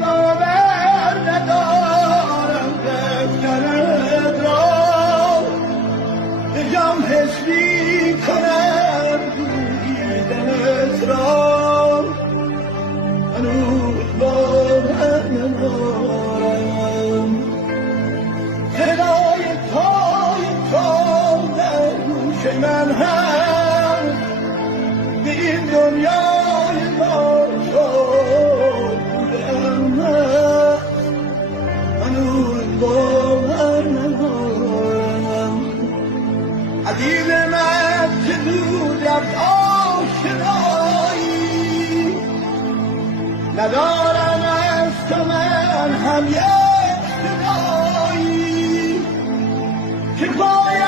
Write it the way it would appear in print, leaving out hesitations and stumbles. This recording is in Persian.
باور ندارم دفترت را بگم حس میکنم دیدنت را هنوز باور ندارم صدای پای تو در گوش من هست به این دنیای ناشاد بودم هست هنوز باور ندارم عزیز من که دود از آشنایی ندارم از تو من هم یک صدایی که پای